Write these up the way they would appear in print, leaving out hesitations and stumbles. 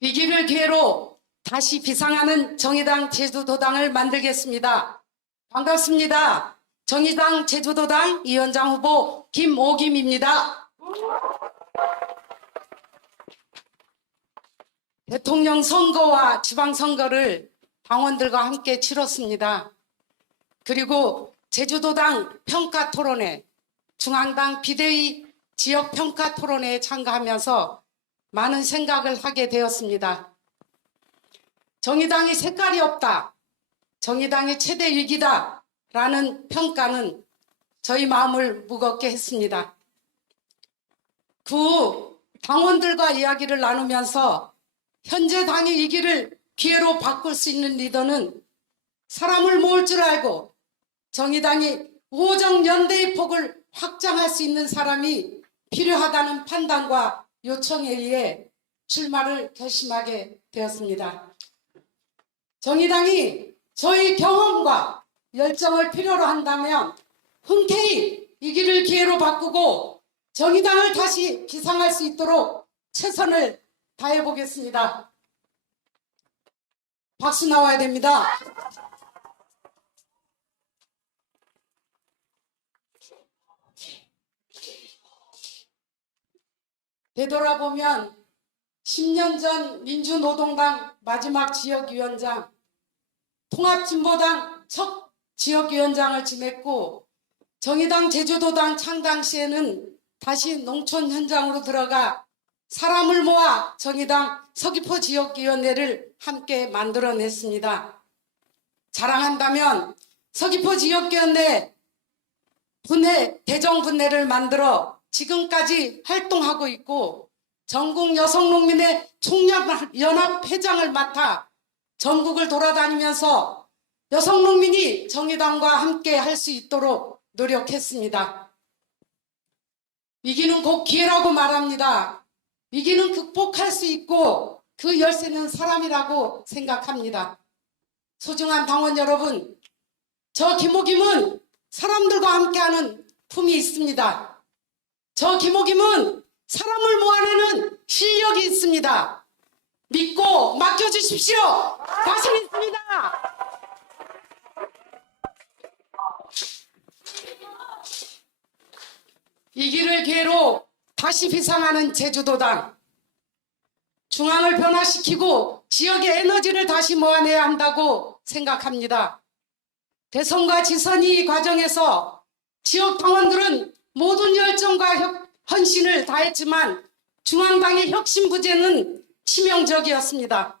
위기를 기회로 다시 비상하는 정의당 제주도당을 만들겠습니다. 반갑습니다. 정의당 제주도당 위원장 후보 김오김입니다. 대통령 선거와 지방선거를 당원들과 함께 치렀습니다. 그리고 제주도당 평가토론회, 중앙당 비대위 지역평가토론회에 참가하면서 많은 생각을 하게 되었습니다. 정의당이 색깔이 없다, 정의당의 최대 위기다 라는 평가는 저희 마음을 무겁게 했습니다. 그 후 당원들과 이야기를 나누면서 현재 당의 위기를 기회로 바꿀 수 있는 리더는 사람을 모을 줄 알고 정의당이 우호적 연대의 폭을 확장할 수 있는 사람이 필요하다는 판단과 요청에 의해 출마를 결심하게 되었습니다. 정의당이 저희 경험과 열정을 필요로 한다면 흔쾌히 이 길을 기회로 바꾸고 정의당을 다시 비상할 수 있도록 최선을 다해보겠습니다. 박수 나와야 됩니다. 되돌아보면 10년 전 민주노동당 마지막 지역위원장, 통합진보당 첫 지역위원장을 지냈고 정의당 제주도당 창당 시에는 다시 농촌 현장으로 들어가 사람을 모아 정의당 서귀포 지역위원회를 함께 만들어냈습니다. 자랑한다면 서귀포 지역위원회 분회, 대정분회를 만들어 지금까지 활동하고 있고 전국 여성농민의 총연합회장을 맡아 전국을 돌아다니면서 여성농민이 정의당과 함께 할 수 있도록 노력했습니다. 위기는 곧 기회라고 말합니다. 위기는 극복할 수 있고 그 열쇠는 사람이라고 생각합니다. 소중한 당원 여러분, 저 김오김은 사람들과 함께하는 품이 있습니다. 저 김오김은 사람을 모아내는 실력이 있습니다. 믿고 맡겨주십시오. 자신 있습니다. 이 길을 기회로 다시 비상하는 제주도당. 중앙을 변화시키고 지역의 에너지를 다시 모아내야 한다고 생각합니다. 대선과 지선이 과정에서 지역 당원들은 모든 열정과 헌신을 다했지만 중앙당의 혁신부재는 치명적이었습니다.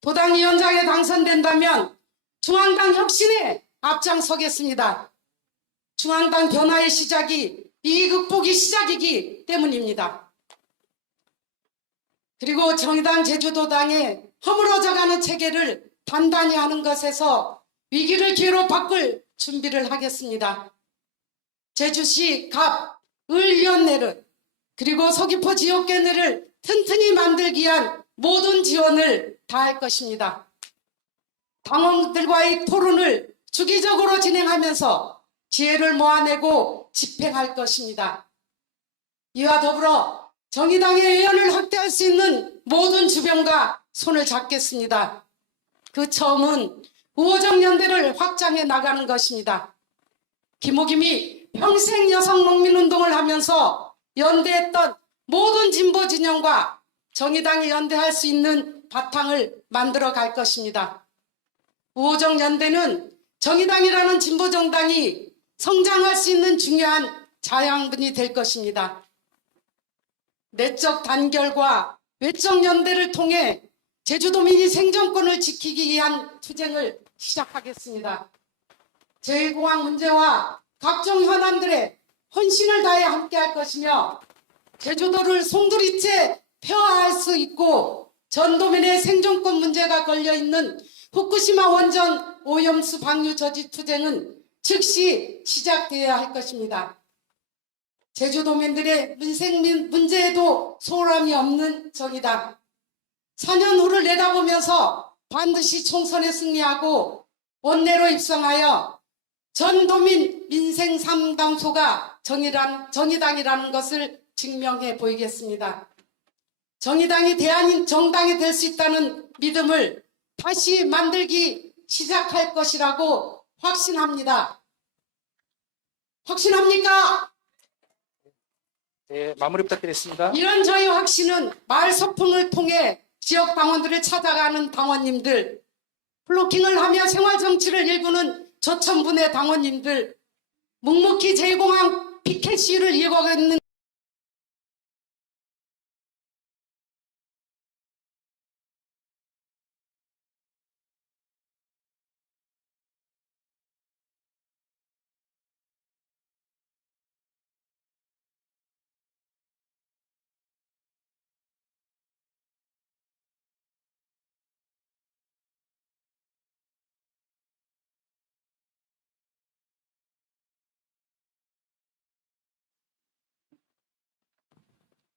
도당위원장에 당선된다면 중앙당 혁신에 앞장서겠습니다. 중앙당 변화의 시작이 위기 극복의 시작이기 때문입니다. 그리고 정의당 제주도당의 허물어져가는 체계를 단단히 하는 것에서 위기를 기회로 바꿀 준비를 하겠습니다. 제주시 갑, 을위원회를 그리고 서귀포 지역위원회를 튼튼히 만들기 위한 모든 지원을 다할 것입니다. 당원들과의 토론을 주기적으로 진행하면서 지혜를 모아내고 집행할 것입니다. 이와 더불어 정의당의 의원을 확대할 수 있는 모든 주변과 손을 잡겠습니다. 그 처음은 우호적 연대를 확장해 나가는 것입니다. 김오김이 평생 여성농민운동을 하면서 연대했던 모든 진보 진영과 정의당이 연대할 수 있는 바탕을 만들어 갈 것입니다. 우호적 연대는 정의당이라는 진보 정당이 성장할 수 있는 중요한 자양분이 될 것입니다. 내적 단결과 외적 연대를 통해 제주도민이 생존권을 지키기 위한 투쟁을 시작하겠습니다. 제1공항 문제와 각종 현안들에 헌신을 다해 함께할 것이며 제주도를 송두리째 폐화할 수 있고 전도민의 생존권 문제가 걸려있는 후쿠시마 원전 오염수 방류 저지 투쟁은 즉시 시작되어야 할 것입니다. 제주도민들의 민생 문제에도 소홀함이 없는 정의당. 4년 후를 내다보면서 반드시 총선에 승리하고 원내로 입성하여 전도민 민생 상담소가 정의당이라는 것을 증명해 보이겠습니다. 정의당이 대한민 정당이 될 수 있다는 믿음을 다시 만들기 시작할 것이라고 확신합니다. 확신합니까? 네, 마무리 부탁드리겠습니다. 이런 저희 확신은 마을 소풍을 통해 지역 당원들을 찾아가는 당원님들, 블로킹을 하며 생활정치를 일구는 조천분의 당원님들, 묵묵히 제1공항 피켓 시위를 이어가고 있는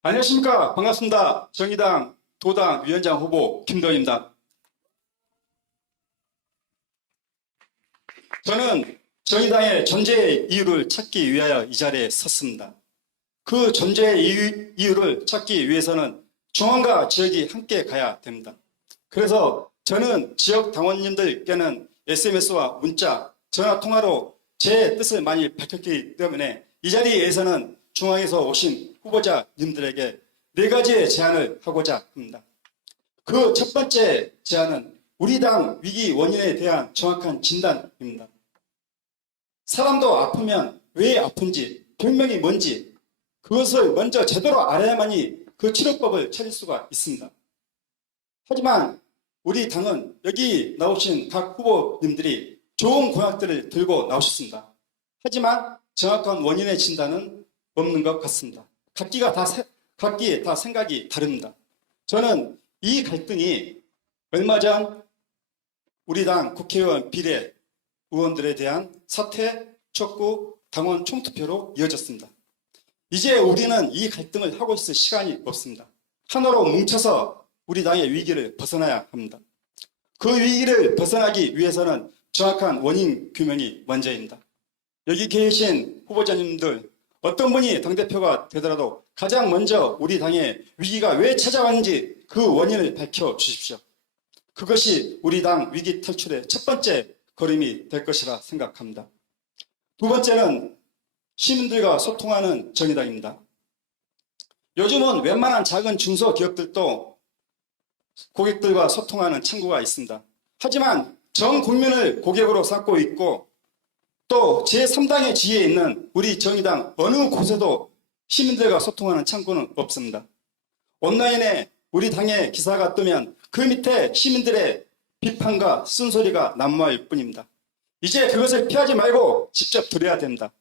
안녕하십니까. 반갑습니다. 정의당 도당 위원장 후보 김도현입니다. 저는 정의당의 존재 이유를 찾기 위하여 이 자리에 섰습니다. 그 존재 이유를 찾기 위해서는 중앙과 지역이 함께 가야 됩니다. 그래서 저는 지역 당원님들께는 SMS와 문자, 전화 통화로 제 뜻을 많이 밝혔기 때문에 이 자리에서는 중앙에서 오신 후보자님들에게 4가지의 제안을 하고자 합니다. 그 첫 번째 제안은 우리 당 위기 원인에 대한 정확한 진단입니다. 사람도 아프면 왜 아픈지, 병명이 뭔지 그것을 먼저 제대로 알아야만이 그 치료법을 찾을 수가 있습니다. 하지만 우리 당은 여기 나오신 각 후보님들이 좋은 공약들을 들고 나오셨습니다. 하지만 정확한 원인의 진단은 없는 것 같습니다. 각기 다 생각이 다릅니다. 저는 이 갈등이 얼마 전 우리 당 국회의원 비례 의원들에 대한 사퇴, 촉구, 당원 총투표로 이어졌습니다. 이제 우리는 이 갈등을 하고 있을 시간이 없습니다. 하나로 뭉쳐서 우리 당의 위기를 벗어나야 합니다. 그 위기를 벗어나기 위해서는 정확한 원인 규명이 먼저입니다. 여기 계신 후보자님들 어떤 분이 당대표가 되더라도 가장 먼저 우리 당의 위기가 왜 찾아왔는지 그 원인을 밝혀주십시오. 그것이 우리 당 위기 탈출의 첫 번째 걸음이 될 것이라 생각합니다. 두 번째는 시민들과 소통하는 정의당입니다. 요즘은 웬만한 작은 중소기업들도 고객들과 소통하는 창구가 있습니다. 하지만 전 국민을 고객으로 삼고 있고 또 제3당의 지위에 있는 우리 정의당 어느 곳에도 시민들과 소통하는 창구는 없습니다. 온라인에 우리 당의 기사가 뜨면 그 밑에 시민들의 비판과 쓴소리가 난무할 뿐입니다. 이제 그것을 피하지 말고 직접 들어야 됩니다.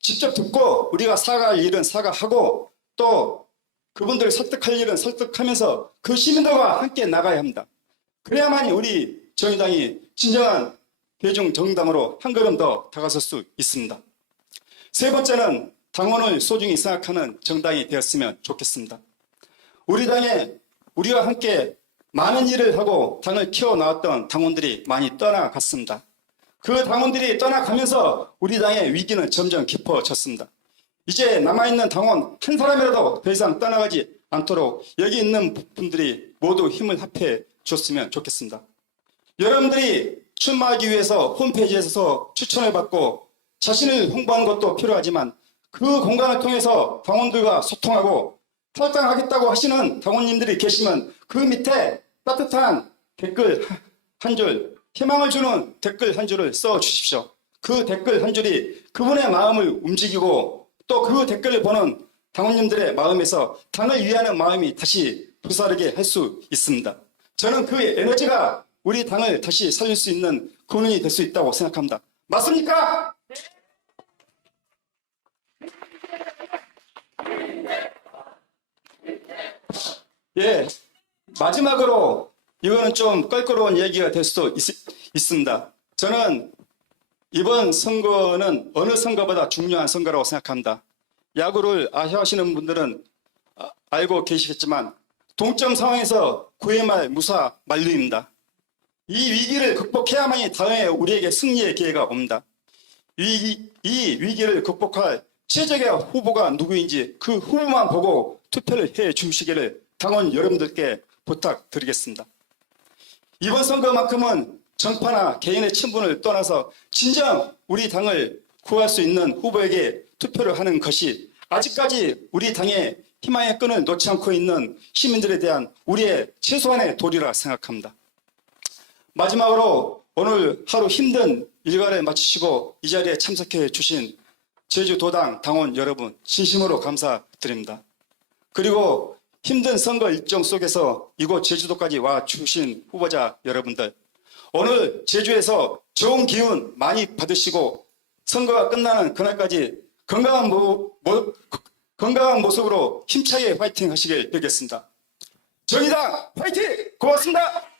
직접 듣고 우리가 사과할 일은 사과하고 또 그분들을 설득할 일은 설득하면서 그 시민들과 함께 나가야 합니다. 그래야만이 우리 정의당이 진정한 대중정당으로 한 걸음 더 다가설 수 있습니다. 세 번째는 당원을 소중히 생각하는 정당이 되었으면 좋겠습니다. 우리 당에 우리와 함께 많은 일을 하고 당을 키워나왔던 당원들이 많이 떠나갔습니다. 그 당원들이 떠나가면서 우리 당의 위기는 점점 깊어졌습니다. 이제 남아있는 당원 한 사람이라도 더 이상 떠나가지 않도록 여기 있는 분들이 모두 힘을 합해 줬으면 좋겠습니다. 여러분들이 출마하기 위해서 홈페이지에서 추천을 받고 자신을 홍보하는 것도 필요하지만 그 공간을 통해서 당원들과 소통하고 탈당하겠다고 하시는 당원님들이 계시면 그 밑에 따뜻한 댓글 한 줄, 희망을 주는 댓글 한 줄을 써 주십시오. 그 댓글 한 줄이 그분의 마음을 움직이고 또 그 댓글을 보는 당원님들의 마음에서 당을 위하는 마음이 다시 부사르게 할 수 있습니다. 저는 그 에너지가 우리 당을 다시 살릴 수 있는 근원이 될 수 있다고 생각합니다. 맞습니까? 예, 마지막으로 이거는 좀 껄끄러운 얘기가 될 수도 있습니다. 저는 이번 선거는 어느 선거보다 중요한 선거라고 생각합니다. 야구를 아시는 분들은 알고 계시겠지만 동점 상황에서 9회 말 무사 만루입니다. 이 위기를 극복해야만이 다음에 우리에게 승리의 기회가 옵니다. 이 위기를 극복할 최적의 후보가 누구인지 그 후보만 보고 투표를 해 주시기를 당원 여러분들께 부탁드리겠습니다. 이번 선거만큼은 정파나 개인의 친분을 떠나서 진정 우리 당을 구할 수 있는 후보에게 투표를 하는 것이 아직까지 우리 당의 희망의 끈을 놓지 않고 있는 시민들에 대한 우리의 최소한의 도리라 생각합니다. 마지막으로 오늘 하루 힘든 일과를 마치시고 이 자리에 참석해 주신 제주도당 당원 여러분 진심으로 감사드립니다. 그리고 힘든 선거 일정 속에서 이곳 제주도까지 와 주신 후보자 여러분들, 오늘 제주에서 좋은 기운 많이 받으시고 선거가 끝나는 그날까지 건강한 모습으로 힘차게 화이팅 하시길 빌겠습니다. 정의당 화이팅! 고맙습니다.